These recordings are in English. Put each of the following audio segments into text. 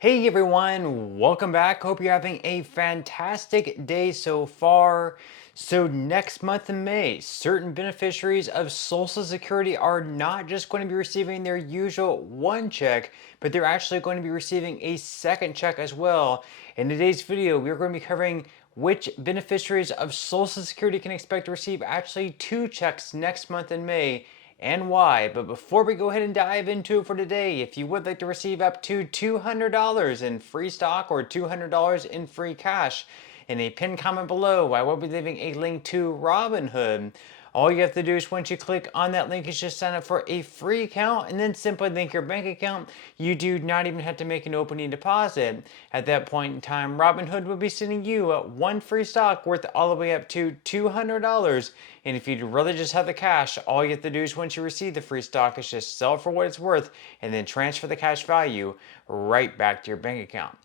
Hey everyone, welcome back. Hope you're having a fantastic day so far. So, next month in May, certain beneficiaries of Social Security are not just going to be receiving their usual one check, but they're actually going to be receiving a second check as well. In today's video, we're going to be covering which beneficiaries of Social Security can expect to receive actually two checks next month in May and why. But before we go ahead and dive into it for today, if you would like to receive up to $200 in free stock or $200 in free cash, in a pinned comment below, I will be leaving a link to Robinhood. All you have to do is once you click on that link is just sign up for a free account and then simply link your bank account. You do not even have to make an opening deposit. At that point in time, Robinhood will be sending you one free stock worth all the way up to $200. And if you really just have the cash, all you have to do is once you receive the free stock is just sell for what it's worth and then transfer the cash value right back to your bank account.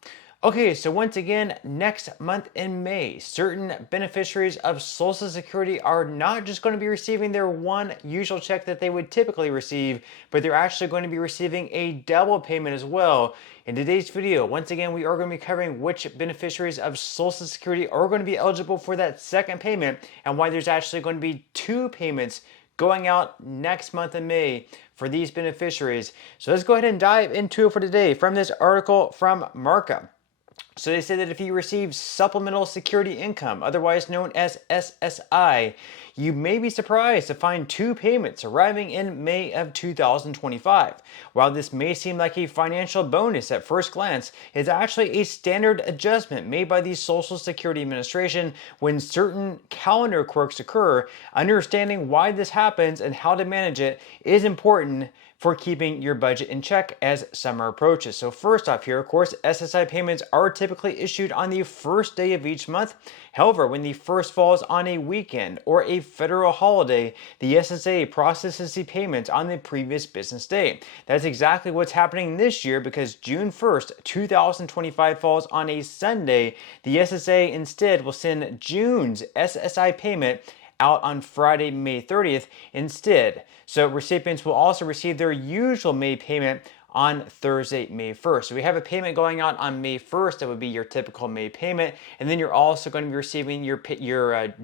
Okay, so once again, next month in May, certain beneficiaries of Social Security are not just going to be receiving their one usual check that they would typically receive, but they're actually going to be receiving a double payment as well. In today's video, once again, we are going to be covering which beneficiaries of Social Security are going to be eligible for that second payment and why there's actually going to be two payments going out next month in May for these beneficiaries. So let's go ahead and dive into it for today from this article from Markup. So they say that if you receive supplemental security income, otherwise known as SSI, you may be surprised to find two payments arriving in May of 2025. While this may seem like a financial bonus at first glance, it's actually a standard adjustment made by the Social Security Administration when certain calendar quirks occur. Understanding why this happens and how to manage it is important for keeping your budget in check as summer approaches. So first off here, of course, SSI payments are typically issued on the first day of each month. However, when the first falls on a weekend or a federal holiday, the SSA processes the payments on the previous business day. That's exactly what's happening this year because June 1st, 2025 falls on a Sunday. The SSA instead will send June's SSI payment out on Friday, May 30th instead. So recipients will also receive their usual May payment on Thursday, May 1st. So we have a payment going out on May 1st. That would be your typical May payment. And then you're also going to be receiving your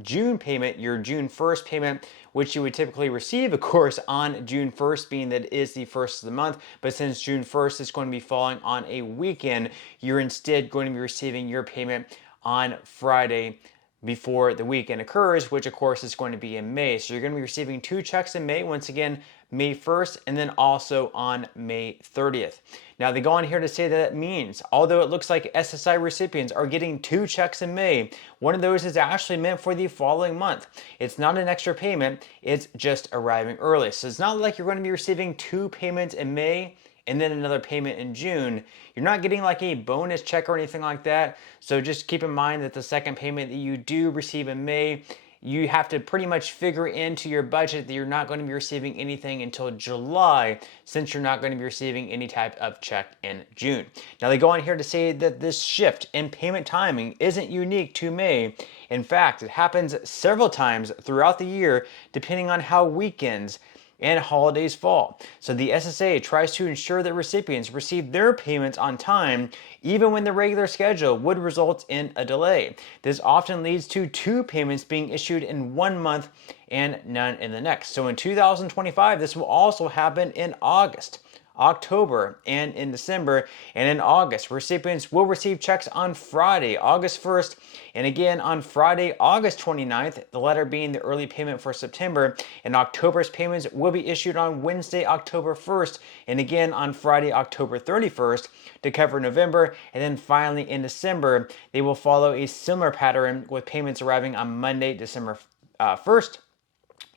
June payment, your June 1st payment, which you would typically receive, of course, on June 1st, being that it is the first of the month. But since June 1st is going to be falling on a weekend, you're instead going to be receiving your payment on Friday before the weekend occurs, which of course is going to be in May. So you're going to be receiving two checks in May, once again, May 1st, and then also on May 30th. Now they go on here to say that it means, although it looks like SSI recipients are getting two checks in May, one of those is actually meant for the following month. It's not an extra payment, it's just arriving early. So it's not like you're going to be receiving two payments in May and then another payment in June. You're not getting like a bonus check or anything like that. So just keep in mind that the second payment that you do receive in May, you have to pretty much figure into your budget that you're not going to be receiving anything until July, since you're not going to be receiving any type of check in June. Now they go on here to say that this shift in payment timing isn't unique to May. In fact, it happens several times throughout the year, depending on how weekends and holidays fall. So the SSA tries to ensure that recipients receive their payments on time, even when the regular schedule would result in a delay. This often leads to two payments being issued in 1 month and none in the next. So in 2025, this will also happen in August, October, and in December. And in August, recipients will receive checks on Friday, August 1st, and again on Friday, August 29th, the latter being the early payment for September. And October's payments will be issued on Wednesday, October 1st, and again on Friday, October 31st to cover November. And then finally in December, they will follow a similar pattern with payments arriving on Monday, December 1st,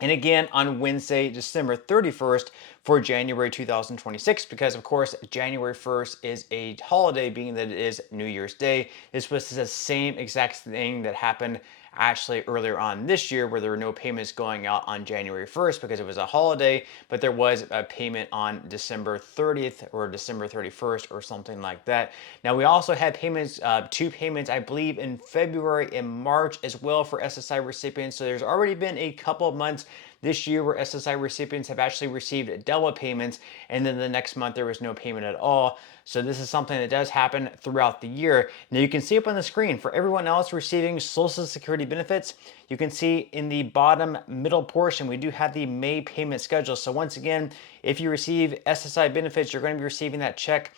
and again on Wednesday, December 31st for January 2026, because of course January 1st is a holiday, being that it is New Year's Day. This was the same exact thing that happened actually earlier on this year, where there were no payments going out on January 1st because it was a holiday, but there was a payment on December 30th or December 31st or something like that. Now we also had payments, two payments, I believe, in February and March as well for SSI recipients. So there's already been a couple of months this year where SSI recipients have actually received double payments, and then the next month there was no payment at all. So this is something that does happen throughout the year. Now you can see up on the screen for everyone else receiving Social Security benefits, you can see in the bottom middle portion, we do have the May payment schedule. So once again, if you receive SSI benefits, you're going to be receiving that check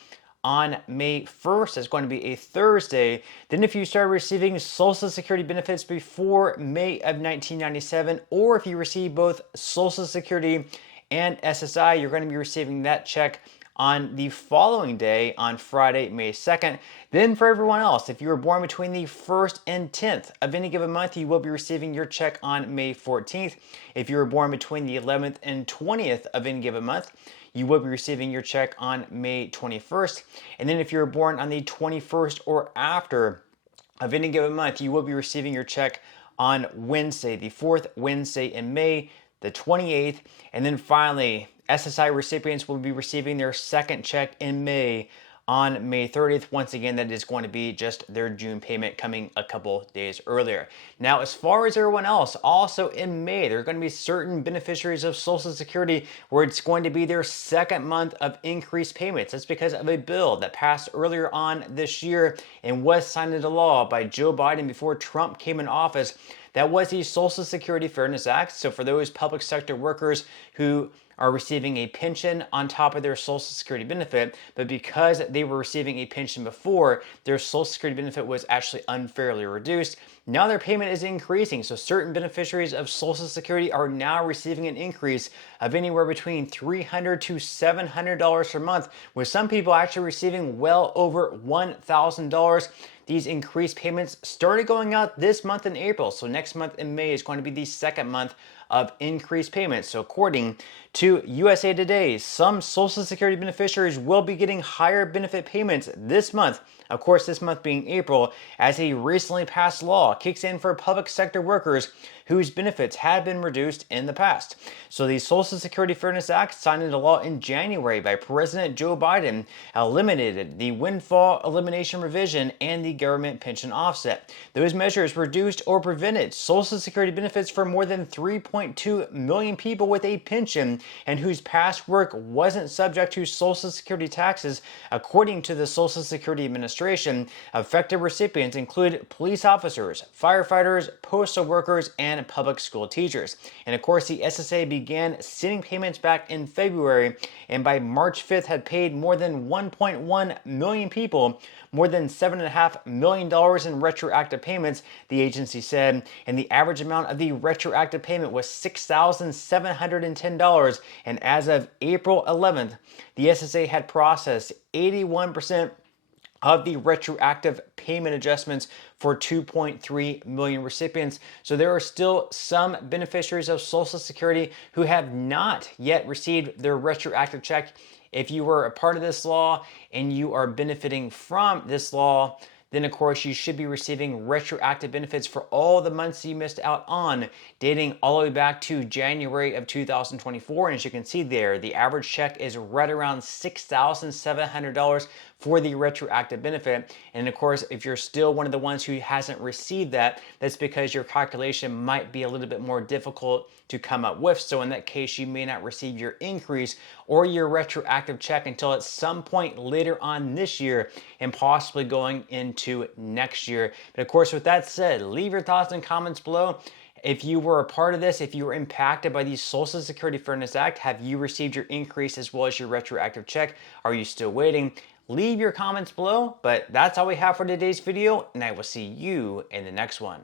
on May 1st. It's going to be a Thursday. Then if you start receiving Social Security benefits before May of 1997, or if you receive both Social Security and SSI, you're going to be receiving that check on the following day, on Friday, May 2nd. Then for everyone else, if you were born between the 1st and 10th of any given month, you will be receiving your check on May 14th. If you were born between the 11th and 20th of any given month, you will be receiving your check on May 21st. And then if you're born on the 21st or after of any given month, you will be receiving your check on Wednesday, the 4th Wednesday in May, the 28th. And then finally, SSI recipients will be receiving their second check in May on May 30th. Once again, that is going to be just their June payment coming a couple days earlier. Now, as far as everyone else, also in May, there are going to be certain beneficiaries of Social Security where it's going to be their second month of increased payments. That's because of a bill that passed earlier on this year and was signed into law by Joe Biden before Trump came in office. That was the Social Security Fairness Act. So for those public sector workers who are receiving a pension on top of their Social Security benefit, but because they were receiving a pension before, their Social Security benefit was actually unfairly reduced. Now their payment is increasing, so certain beneficiaries of Social Security are now receiving an increase of anywhere between $300 to $700 per month, with some people actually receiving well over $1,000. These increased payments started going out this month in April, so next month in May is going to be the second month of increased payments. So according to USA Today, some Social Security beneficiaries will be getting higher benefit payments this month. Of course, this month being April, as a recently passed law kicks in for public sector workers whose benefits had been reduced in the past. So the Social Security Fairness Act, signed into law in January by President Joe Biden, eliminated the windfall elimination revision and the government pension offset. Those measures reduced or prevented Social Security benefits for more than 3.2 million people with a pension and whose past work wasn't subject to Social Security taxes, according to the Social Security Administration. Affected recipients include police officers, firefighters, postal workers, and public school teachers. And of course, the SSA began sending payments back in February, and by March 5th had paid more than 1.1 million people more than $7.5 million in retroactive payments, the agency said, and the average amount of the retroactive payment was $6,710, and as of April 11th, the SSA had processed 81% of the retroactive payment adjustments for 2.3 million recipients. So there are still some beneficiaries of Social Security who have not yet received their retroactive check. If you were a part of this law and you are benefiting from this law, then of course you should be receiving retroactive benefits for all the months you missed out on, dating all the way back to January of 2024. And as you can see there, the average check is right around $6,700 for the retroactive benefit. And of course, if you're still one of the ones who hasn't received that, that's because your calculation might be a little bit more difficult to come up with. So in that case, you may not receive your increase or your retroactive check until at some point later on this year and possibly going into next year. But of course, with that said, leave your thoughts and comments below. If you were a part of this, if you were impacted by the Social Security Fairness Act, have you received your increase as well as your retroactive check? Are you still waiting? Leave your comments below, but that's all we have for today's video, and I will see you in the next one.